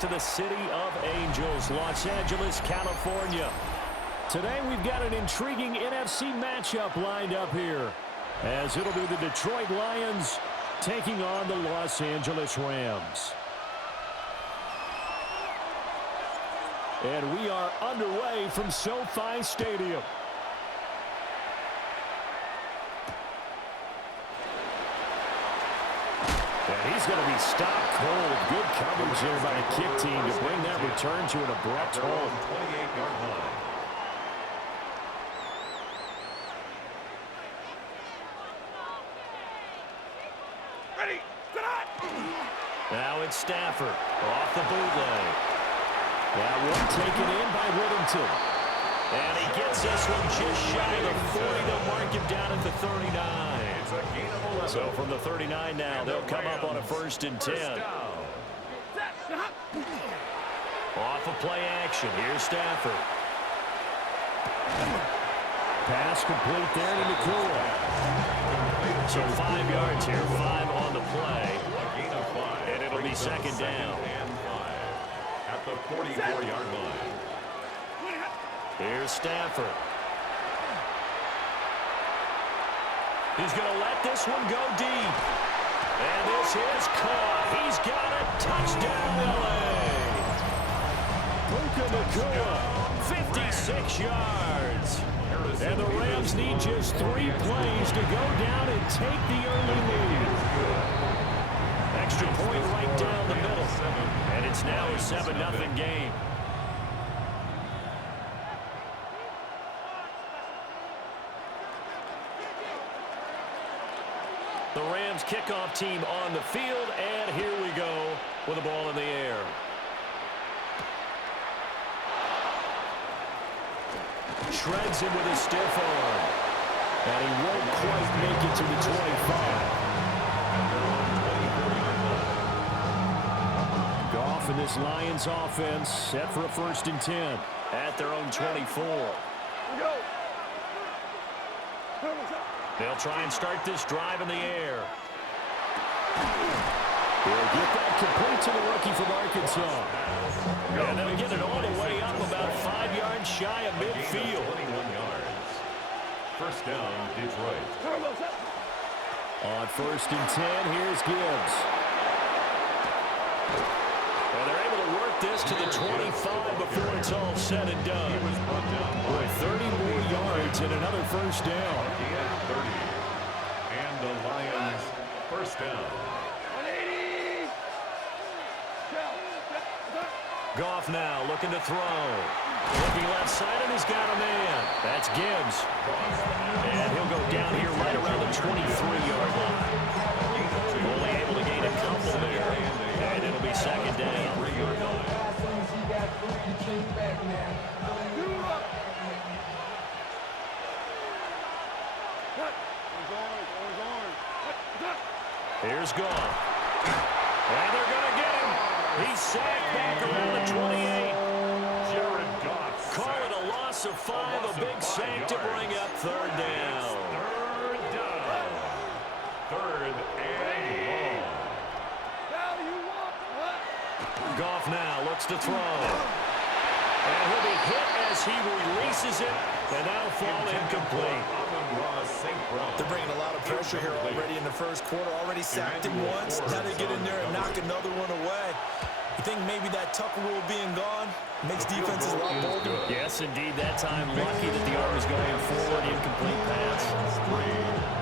To the City of Angels, Los Angeles, California. Today we've got an intriguing NFC matchup lined up here, as it'll be the Detroit Lions taking on the Los Angeles Rams. And we are underway from SoFi Stadium. And he's going to be stopped cold. Good coverage there by the kick team to bring that return to an abrupt halt. 28-yard line. Ready, good on. Now it's Stafford off the bootleg. That one taken in by Whittington. And he gets this one just shy of the 40. They'll mark him down at the 39. So from the 39 now, they'll come up on a 1st and 10. Off of play action. Here's Stafford. Pass complete there to Nakua. So 5 yards here, 5 on the play. And it'll be 2nd down. At the 44-yard line. Here's Stafford. He's going to let this one go deep. And this is caught. He's got it. Touchdown, L.A. Puka Nakua, 56 yards. And the Rams need just 3 plays to go down and take the early lead. Extra point right down the middle. And it's now a 7-0 game. The Rams kickoff team on the field, and here we go with the ball in the air. Shreds him with his stiff arm. And he won't quite make it to the 25. Goff and this Lions offense set for a 1st and 10 at their own 24. They'll try and start this drive in the air. They'll get that complete to the rookie from Arkansas. And they'll get it all the way up about 5 yards shy of midfield. 21 yards. 1st down, Detroit. On 1st and 10, here's Gibbs. And they're able to work this to the 25 before it's all said and done. With 30 more yards and another 1st down. 30. And the Lions 1st down. Goff now looking to throw. Looking left side, and he's got a man. That's Gibbs. And he'll go down here right around the 23-yard line. Only able to gain a couple there. And it'll be 2nd down. Here's Goff. And they're going to get him. He's sacked back around the 28. Jared Goff. Call it a loss of 5, a big sack to bring up 3rd down. 3rd down. 3rd and long. Goff now looks to throw. And he'll be hit as he releases it, and that'll fall incomplete. They're bringing a lot of pressure here already in the 1st quarter. Already sacked him once. Now they get in there and knock another one away. You think maybe that Tucker rule being gone makes defenses a lot bolder? Yes, indeed. That time, lucky that the arm is going forward. Incomplete pass.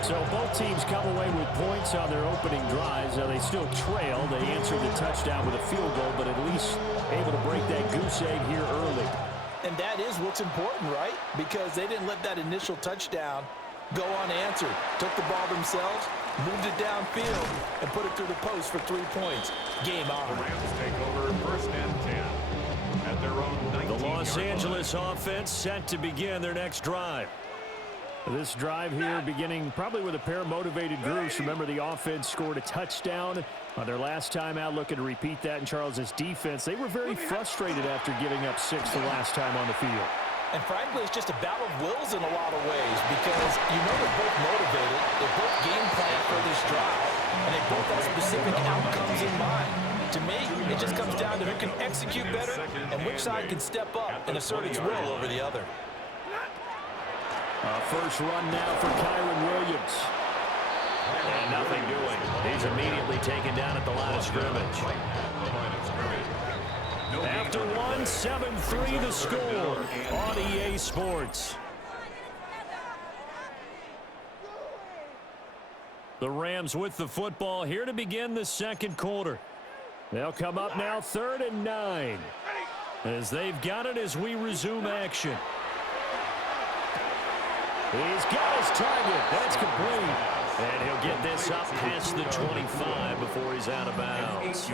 So both teams come away with points on their opening drives. Now they still trail. They answered the touchdown with a field goal, but at least able to break that goose egg here early. And that is what's important, right? Because they didn't let that initial touchdown go unanswered. Took the ball themselves, moved it downfield, and put it through the post for 3 points. Game on. The Rams take over 1st and 10 at their own 19-yard line. The Los Angeles offense set to begin their next drive. This drive here beginning probably with a pair of motivated groups. Remember, the offense scored a touchdown on their last time out, looking to repeat that in Charles's defense. They were very frustrated after giving up 6 the last time on the field. And frankly, it's just a battle of wills in a lot of ways because you know they're both motivated. They both game plan for this drive, and they both have specific outcomes in mind. To me, it just comes down to who can execute better and which side can step up and assert its will over the other. First run now for Kyron Williams. And nothing doing. He's immediately taken down at the line of scrimmage. After one, 7-3 the score on EA Sports. The Rams with the football here to begin the second quarter. They'll come up now 3rd and 9 as they've got it as we resume action. He's got his target. That's complete. And he'll get this up past the 25 before he's out of bounds.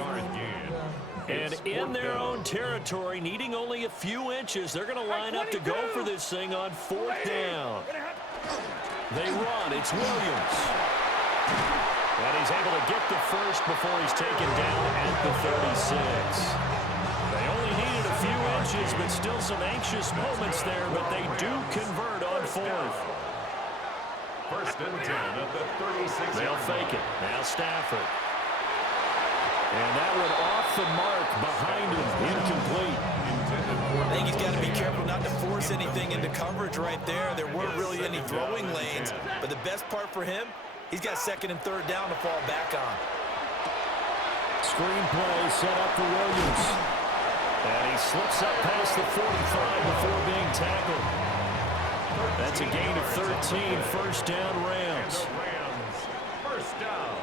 And in their own territory, needing only a few inches, they're going to line up to go for this thing on 4th down. They run. It's Williams. And he's able to get the first before he's taken down at the 36. They only needed a few inches, but still some anxious moments there, but they do convert on 4th. 1st and 10 at the 36. They'll fake it. Now Stafford. And that one off the mark behind him. Incomplete. I think he's got to be careful not to force anything into coverage right there. There weren't really any throwing lanes, but the best part for him, he's got 2nd and 3rd down to fall back on. Screen play set up for Williams. And he slips up past the 45 before being tackled. That's a gain of 13, 1st down Rams. First down.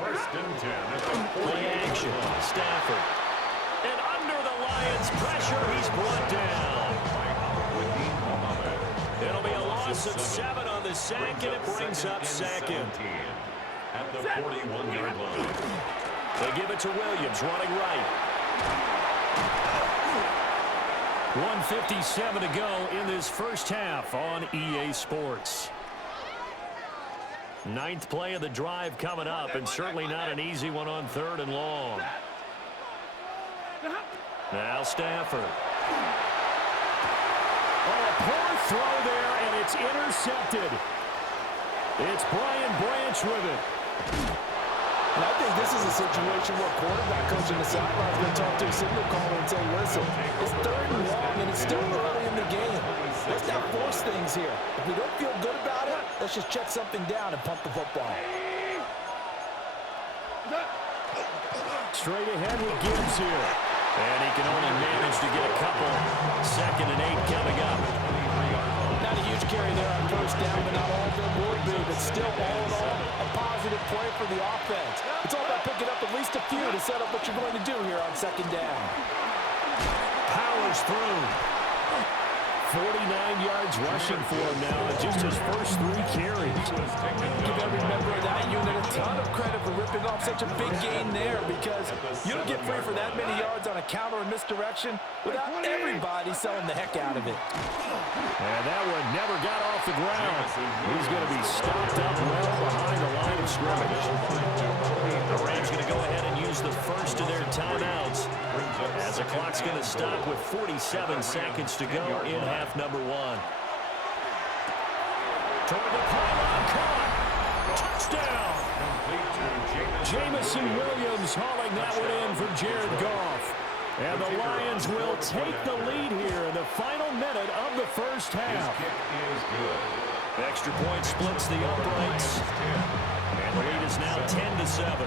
1st and 10 at the 40. Play action. Stafford. And under the Lions' pressure, he's brought down. It'll be a loss of 7 on the sack, and it brings up 2nd. At the 41-yard line. They give it to Williams, running right. 1:57 to go in this first half on EA Sports. 9th play of the drive coming up, and certainly not an easy one on 3rd and long. Now Stafford. Oh, a poor throw there, and it's intercepted. It's Brian Branch with it. And I think this is a situation where quarterback coach in the sideline is going to talk to a signal caller and say, listen, it's 3rd and long, and it's still early in the game. Let's not force things here. If we don't feel good about it, let's just check something down and pump the football. Straight ahead with Gibbs here. And he can only manage to get a couple. 2nd and 8 coming up. Not a huge carry there on 1st down, but not all of them would be. But still, all in all, a positive play for the offense. It's all about picking up at least a few to set up what you're going to do here on 2nd down. Powers through. 49 yards rushing for him now in just his first 3 carries. Give every member of that unit a ton of credit for ripping off such a big gain there, because you don't get free for that many yards on a counter and misdirection without everybody selling the heck out of it. And that one never got off the ground. He's going to be stopped up well behind the line of scrimmage. The Rams going to go ahead and use the first of their timeouts as the clock's going to stop with 47 seconds to go in half number 1. Toward the pylon, caught. Touchdown. Jamison Williams hauling that one in from Jared Goff. And the Lions will take the lead here in the final minute of the first half. Extra point splits the uprights. And the lead is now 10-7.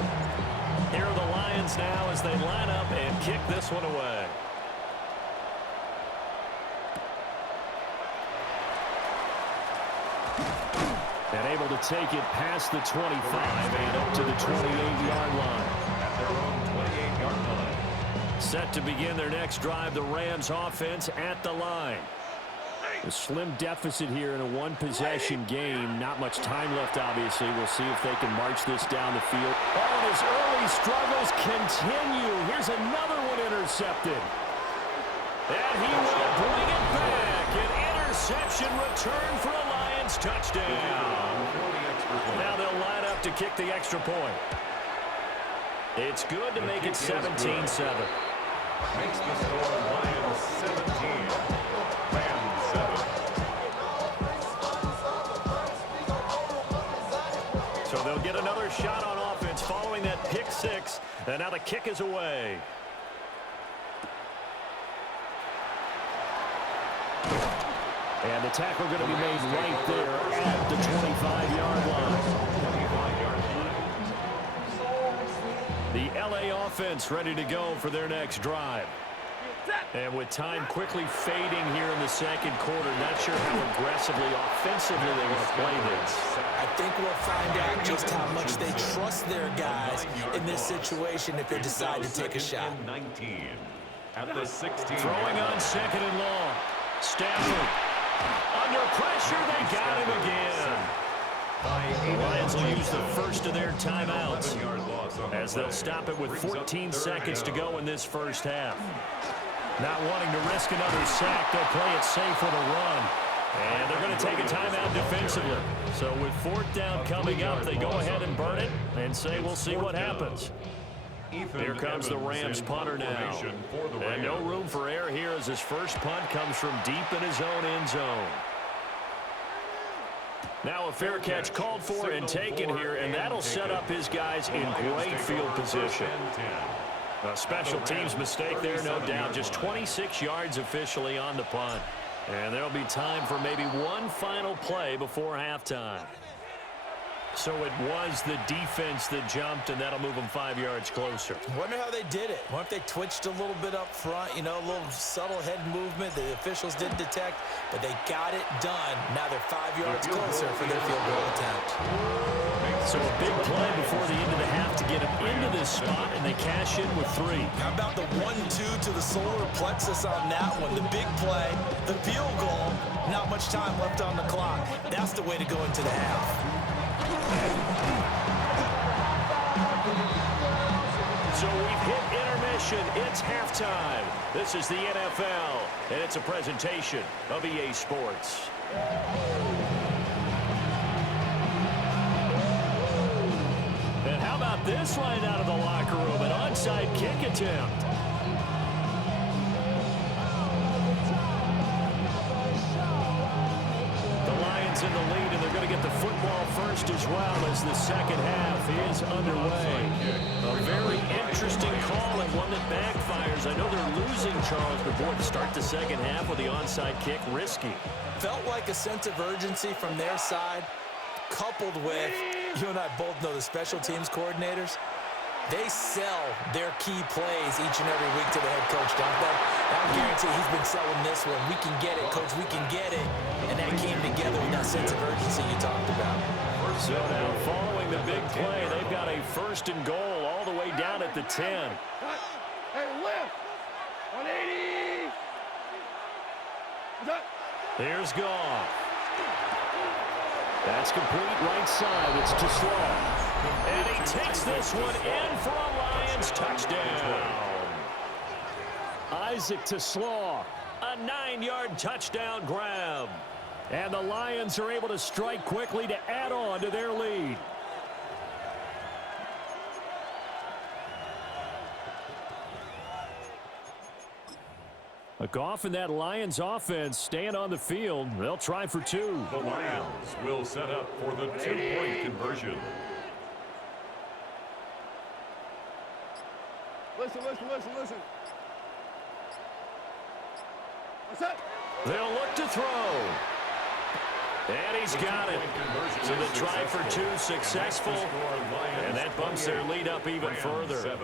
Here are the Lions now as they line up and kick this one away. And able to take it past the 25 and up to the 28-yard line. At their own 28-yard line. Set to begin their next drive, the Rams offense at the line. A slim deficit here in a one-possession game. Not much time left, obviously. We'll see if they can march this down the field. Oh, and his early struggles continue. Here's another one intercepted. And he will bring it back. An interception return for a Lions touchdown. Now they'll line up to kick the extra point. It's good to make it 17-7. Makes the score Lions 17. Rams 7. So they'll get another shot on offense following that pick 6 And now the kick is away. And the tackle going to be made right there at the 25-yard line. The LA offense ready to go for their next drive. And with time quickly fading here in the second quarter, not sure how aggressively, offensively they want to play this. I think we'll find out just how much they trust their guys in this situation if they decide to take a shot. 19 at the 16. Throwing on second and long. Stafford. Under pressure, they got him again. The Lions will use the first of their timeouts as they'll stop it with 14 seconds to go in this first half. Not wanting to risk another sack, they'll play it safe with a run. And they're going to take a timeout defensively. So with fourth down coming up, they go ahead and burn it and say we'll see what happens. Here comes the Rams punter now. And no room for error here as his first punt comes from deep in his own end zone. Now a fair catch called for and taken here, and that'll set up his guys in great field position. A special teams mistake there, no doubt. Just 26 yards officially on the punt. And there'll be time for maybe one final play before halftime. So it was the defense that jumped, and that'll move them 5 yards closer. Wonder how they did it. Wonder if they twitched a little bit up front, a little subtle head movement the officials didn't detect, but they got it done. Now they're 5 yards closer for their field goal attempt. So a big play before the end of the half to get them into this spot, and they cash in with 3. How about the 1-2 to the solar plexus on that one? The big play, the field goal, not much time left on the clock. That's the way to go into the half. So we've hit intermission. It's halftime. This is the NFL, and it's a presentation of EA Sports. And how about this line out of the locker room? An onside kick attempt. In the lead, and they're going to get the football first as well as the second half is underway. A very interesting call and one that backfires. I know they're losing, Charles, but boy, to start the second half with the onside kick, risky. Felt like a sense of urgency from their side, coupled with, you and I both know the special teams coordinators, they sell their key plays each and every week to the head coach, don't they? I guarantee he's been selling this one. We can get it, coach, we can get it. And that came together with that sense of urgency you talked about. So now following the big play, they've got a first and goal all the way down at the 10. Hey, lift! 180! Here's Goff. That's complete right side. It's too slow. And he takes this one in for a Lions touchdown. Isaac to Slaw. A 9-yard touchdown grab. And the Lions are able to strike quickly to add on to their lead. Goff and that Lions offense staying on the field. They'll try for 2. The Lions will set up for the 2-point conversion. Listen. What's that? They'll look to throw. And he's got it. So the try for 2 successful. And that bumps their lead up even further.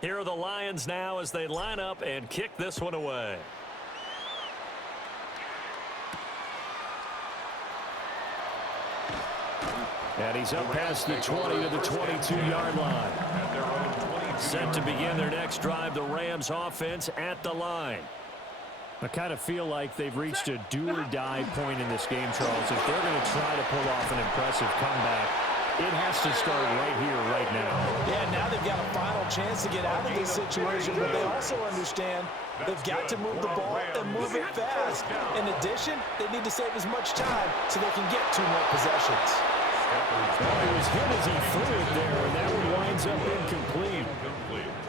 Here are the Lions now as they line up and kick this one away. And he's up past the 20 to the 22-yard line. Set to begin their next drive, the Rams offense at the line. I kind of feel like they've reached a do-or-die point in this game, Charles. If they're going to try to pull off an impressive comeback, it has to start right here, right now. Yeah, now they've got a final chance to get out of this situation, but they also understand they've got to move the ball and move it fast. In addition, they need to save as much time so they can get 2 more possessions. Well, he was hit as he threw it there, and that one winds up incomplete.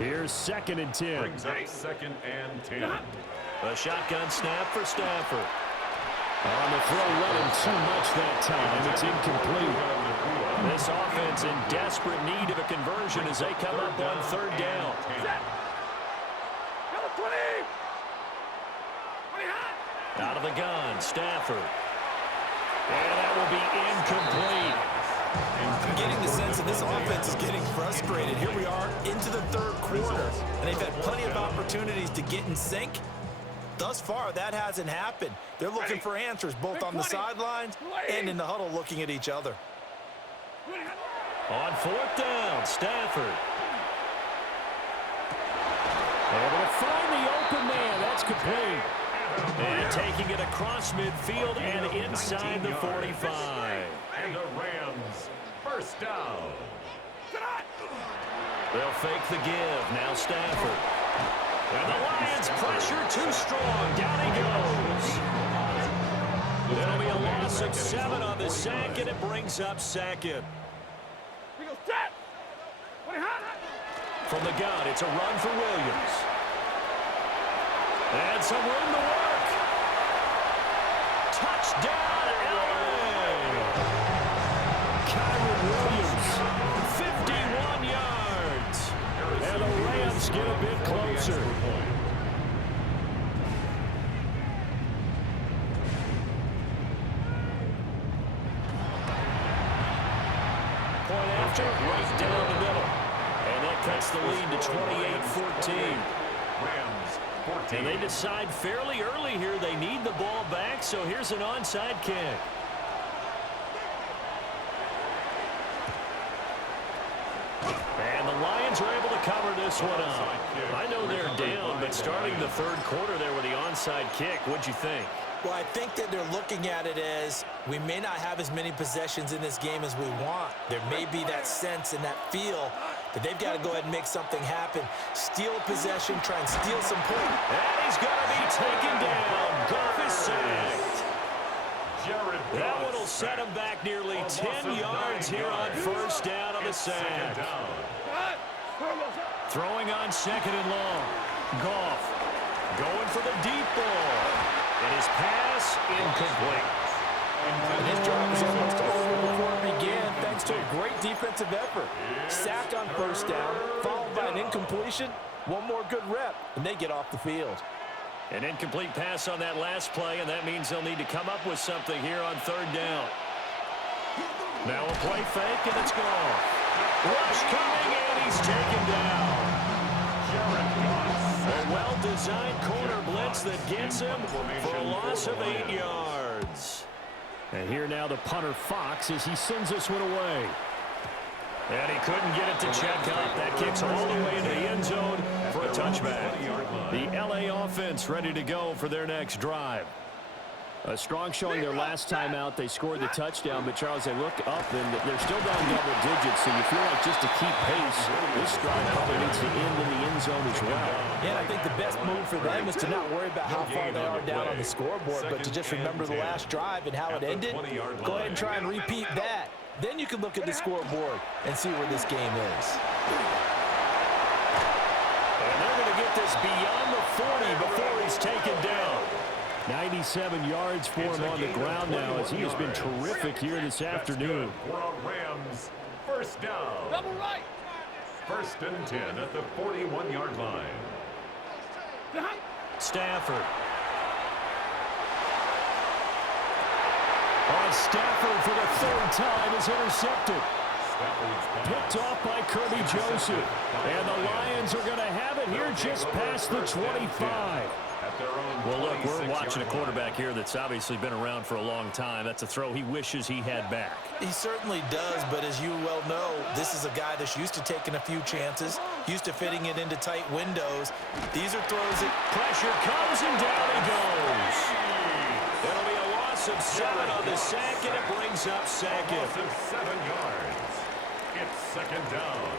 Here's 2nd and 10. Brings up 2nd and 10. A shotgun snap for Stafford. On the throw, running too much that time. It's incomplete. This offense in desperate need of a conversion as they come up on 3rd down. Out of the gun, Stafford. And that will be incomplete. I'm getting the sense that this offense is getting frustrated. Here we are into the 3rd quarter, and they've had plenty of opportunities to get in sync. Thus far, that hasn't happened. They're looking for answers both on the sidelines and in the huddle looking at each other. On 4th down, Stafford. Able to find the open man. That's complete. And taking it across midfield and inside the 45. And the Rams, 1st down. They'll fake the give. Now Stafford. And the Lions pressure too strong. Down he goes. It'll be a loss of 7 on the sack, and it brings up 2nd. From the gun, it's a run for Williams. And some room to work. Touchdown, LA! Kyron Williams, 51 yards. And the Rams get a bit closer. Point after, right down the middle. And that cuts the lead to 28-14. Rams, 14. And they decide fairly early here they need the ball back, so here's an onside kick. And the Lions are able to cover this one up. I know they're down, but starting the 3rd quarter there with the onside kick, what'd you think? Well, I think that they're looking at it as we may not have as many possessions in this game as we want. There may be that sense and that feel that they've got to go ahead and make something happen. Steal possession, try and steal some points. And he's going to be taken down. Goff is sacked. That one will set him back nearly 10 yards here on 1st down on the sack. Throwing on 2nd and long. Goff going for the deep ball. And his pass incomplete. And his drive was almost over before it began thanks to a great defensive effort. Sack on 1st down, followed by an incompletion. One more good rep, and they get off the field. An incomplete pass on that last play, and that means they'll need to come up with something here on 3rd down. Now a play fake, and it's gone. Rush coming, and he's taken down. A well-designed corner blitz that gets him for a loss of 8 yards. And here now the punter Fox as he sends this one away. And he couldn't get it to check up. That kicks all the way into the end zone for a touchback. The LA offense ready to go for their next drive. A strong showing their last time out. They scored the touchdown, but Charles, they look up and they're still down double digits, so you feel like just to keep pace, this drive probably needs to end in the end zone as well. Yeah, and I think the best move for them is to not worry about how far they are down on the scoreboard, but to just remember the last drive and how it ended. Go ahead and try and repeat that. Then you can look at the scoreboard and see where this game is. And they're going to get this beyond the 40 before he's taken down. 97 yards for him on the ground now as he has been terrific here this afternoon. For a Rams, 1st down. Double right. 1st and 10 at the 41-yard line. Stafford. On Stafford for the 3rd time is intercepted. Picked off by Kirby Joseph. And the Lions are going to have it here just past the 25. Well, look, we're watching a quarterback here that's obviously been around for a long time. That's a throw he wishes he had back. He certainly does, but as you well know, this is a guy that's used to taking a few chances, used to fitting it into tight windows. These are throws that pressure comes and down he goes. It'll be a loss of 7 on the sack, and it brings up 2nd. Loss of 7 yards. It's 2nd down.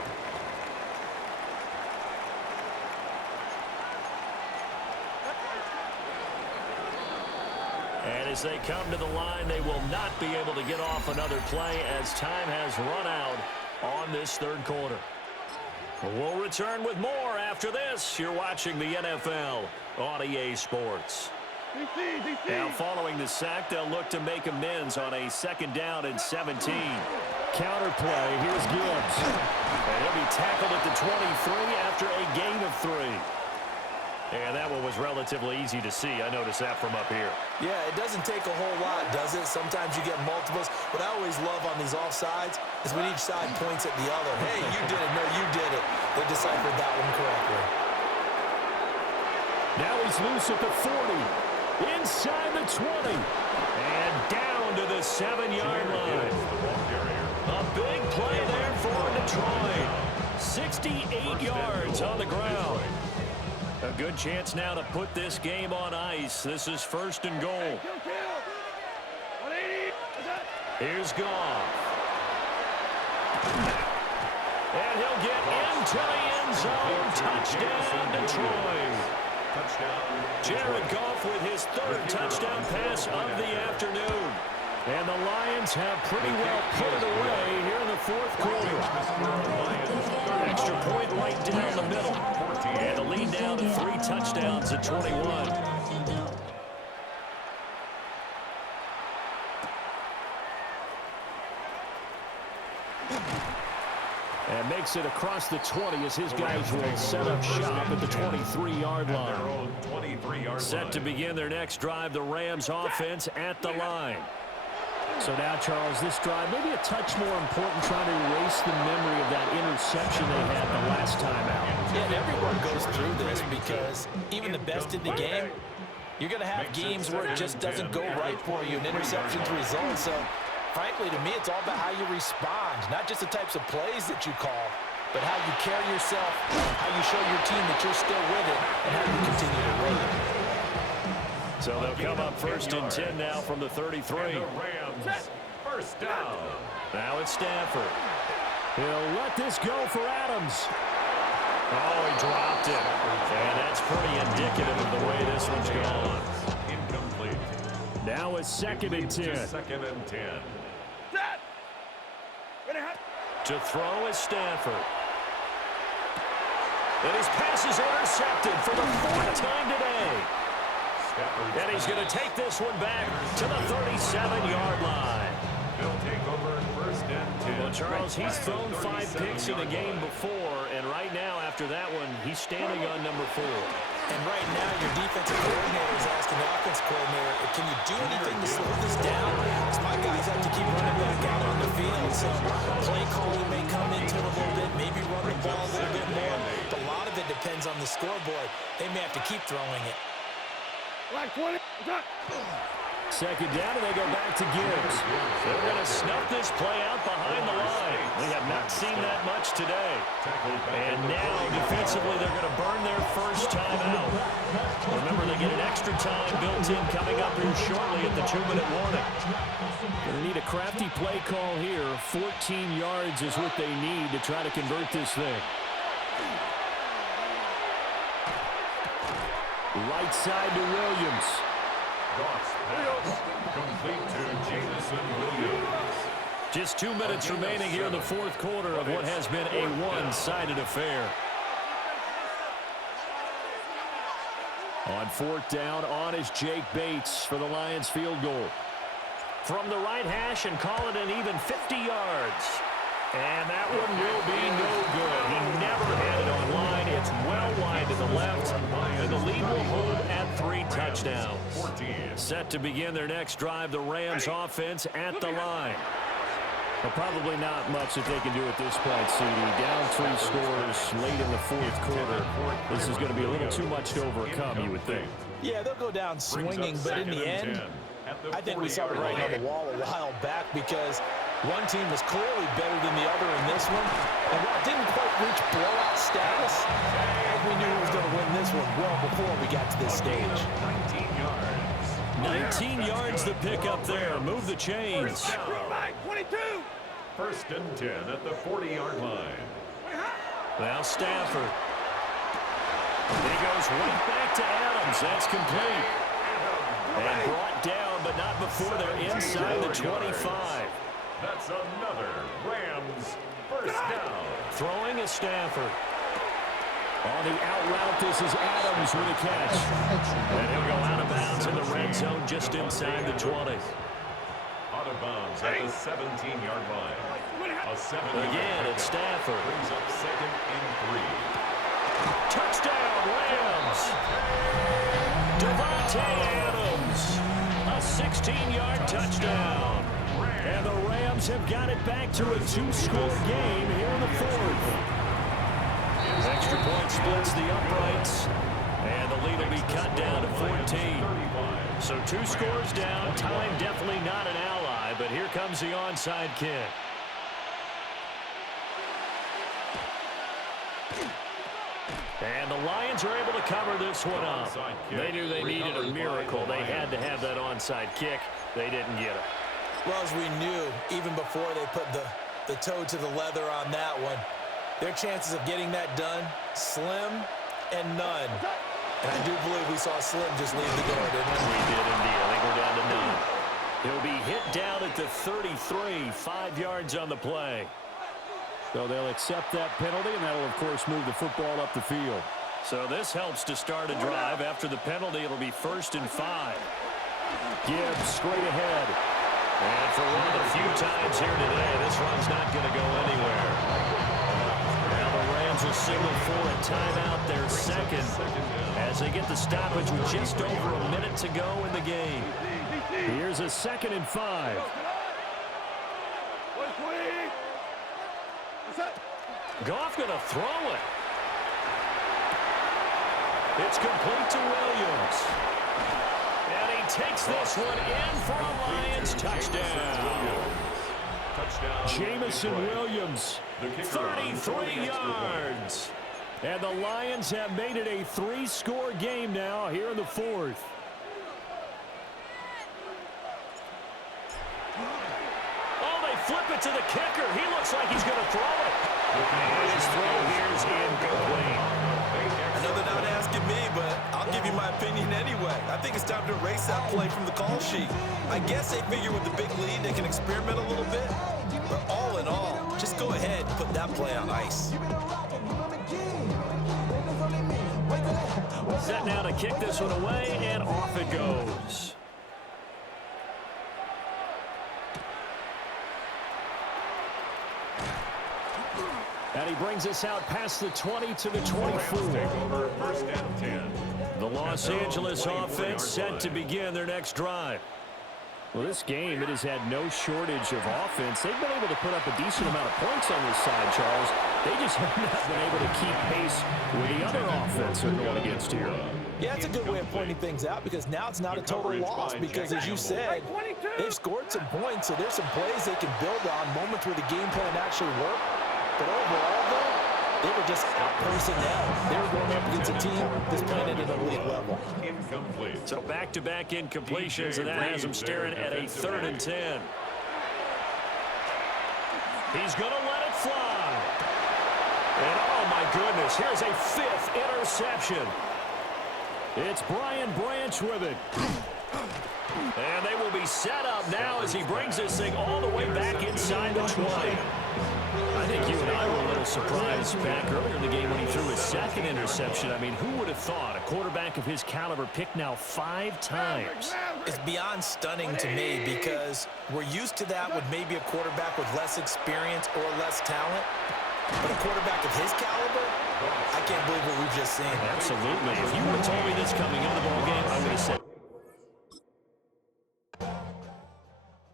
And as they come to the line, they will not be able to get off another play as time has run out on this 3rd quarter. We'll return with more after this. You're watching the NFL on EA Sports. Now, following the sack, they'll look to make amends on a 2nd down and 17. Counter play. Here's Gibbs. And he'll be tackled at the 23 after a gain of 3. And that one was relatively easy to see. I noticed that from up here. Yeah, it doesn't take a whole lot, does it? Sometimes you get multiples. What I always love on these offsides is when each side points at the other. Hey, you did it. No, you did it. They deciphered that one correctly. Now he's loose at the 40. Inside the 20. And down to the 7-yard line. A big play there for Detroit. 68 yards on the ground. A good chance now to put this game on ice. This is 1st and goal. Here's Goff. And he'll get into the end zone. Touchdown, Detroit. Jared Goff with his 3rd touchdown pass of the afternoon. And the Lions have pretty well put it away here in the 4th quarter. Extra point right down the middle. And the lead down to 3 touchdowns at 21. And makes it across the 20 as his guys will set up shop at the 23-yard line. Set to begin their next drive, the Rams offense at the line. So now, Charles, this drive maybe a touch more important, trying to erase the memory of that interception they had the last time out. Yeah, and everyone goes through this because even the best in the game, you're going to have games where it just doesn't go right for you, and interceptions result. So, frankly, to me, it's all about how you respond, not just the types of plays that you call, but how you carry yourself, how you show your team that you're still with it, and how you continue to win. So they'll come up 1st and 10 now from the 33. And the Rams, 1st down. Now it's Stafford. He'll let this go for Adams. Oh, he dropped it. And that's pretty indicative of the way this one's gone. Incomplete. Now it's 2nd and 10. 2nd and 10. To throw is Stafford. And his pass is intercepted for the 4th time today. And he's going to take this one back to the 37-yard line. They'll take over 1st and 10. Well, Charles, he's thrown 5 picks in a game before, and right now, after that one, he's standing on number 4. And right now, your defensive coordinator is asking the offense coordinator, can you do anything to slow this down? Because my guys have to keep running back out on the field. So play calling may come into it a little bit, maybe run the ball a little bit more. But a lot of it depends on the scoreboard. They may have to keep throwing it. 20. 2nd down, and they go back to Gibbs. They're going to snuff this play out behind the line. We have not seen that much today. And now, defensively, they're going to burn their first time out. Remember, they get an extra time built in coming up here shortly at the 2-minute warning. Going to need a crafty play call here. 14 yards is what they need to try to convert this thing. Right side to Williams. Goff's pass complete to Jameson Williams. Just 2 minutes remaining here in the 4th quarter of what has been a one-sided affair. On 4th down, on is Jake Bates for the Lions field goal. From the right hash and call it an even 50 yards. And that one will be no good. He never had it on line. It's well wide to the left. And the lead will hold at 3 touchdowns. Set to begin their next drive, the Rams offense at the line. Well, probably not much that they can do at this point, CD. Down 3 scores late in the 4th quarter. This is going to be a little too much to overcome, you would think. Yeah, they'll go down swinging, but in the end, I think we saw it right on the wall a while back because one team was clearly better than the other in this one. And while it didn't quite reach blowout status, I think we knew he was going to win this one well before we got to this stage. 19 yards to pick up there. Move the chains. 22. 1st and 10 at the 40-yard line. Now Stafford. He goes right back to Adams. That's complete. And brought down, but not before they're inside the 25. That's another Rams 1st down. Throwing is Stafford. On the out route, this is Adams with a catch. And he'll go out of bounds in the red zone just inside the 20. Out of bounds at the 17-yard line. A 7-yard Again, it's Stafford. brings up 2nd and 3. Touchdown, Rams. Devontae Adams. A 16-yard touchdown. And the Rams have got it back to a 2-score game here in the 4th. Extra point splits the uprights. And the lead will be cut down to 14. So 2 scores down. Time definitely not an ally, but here comes the onside kick. And the Lions are able to cover this one up. They knew they needed a miracle. They had to have that onside kick. They didn't get it. Well, as we knew, even before they put the toe to the leather on that one, their chances of getting that done, slim and none. And I do believe we saw Slim just leave the door, didn't we? We did indeed. I think we're down to none. He'll be hit down at the 33, 5 yards on the play. So they'll accept that penalty, and that'll, of course, move the football up the field. So this helps to start a drive. After the penalty, it'll be 1st and 5. Gibbs straight ahead. And for one of the few times here today, this run's not going to go anywhere. Now the Rams will signal for a timeout, their 2nd, as they get the stoppage with just over a minute to go in the game. Here's a 2nd and 5. Goff going to throw it. It's complete to Williams. And he takes this one in for a Lions touchdown. Jamison Williams, 33 yards. And the Lions have made it a 3-score game now here in the 4th. Oh, they flip it to the kicker. He looks like he's going to throw it. And his throw here is incomplete. I know they're not asking me, but I'll give you my opinion anyway. I think it's time to erase that play from the call sheet. I guess they figure with the big lead they can experiment a little bit. But all in all, just go ahead and put that play on ice. Set now to kick this one away, and off it goes. And he brings us out past the 20 to the 24. The Los Angeles offense set to begin their next drive. Well, this game, it has had no shortage of offense. They've been able to put up a decent amount of points on this side, Charles. They just have not been able to keep pace with the other offense they're going against here. Yeah, it's a good way of pointing things out because now it's not a total loss because, as you said, they've scored some points, so there's some plays they can build on, moments where the game plan actually worked. But overall, though, they were just out-personnel. They were going up against a team that's playing at an elite level. Incomplete. So back-to-back incompletions, and that has them staring at a 3rd and 10. He's going to let it fly. And, oh, my goodness, here's a 5th interception. It's Brian Branch with it. And they will be set up now as he brings this thing all the way back inside the 20. I think you and I were a little surprised back earlier in the game when he threw his 2nd interception. I mean, who would have thought a quarterback of his caliber picked now 5 times? It's beyond stunning to me because we're used to that with maybe a quarterback with less experience or less talent. But a quarterback of his caliber, I can't believe what we've just seen. Absolutely. If you would have told me this coming into the ballgame, I would have said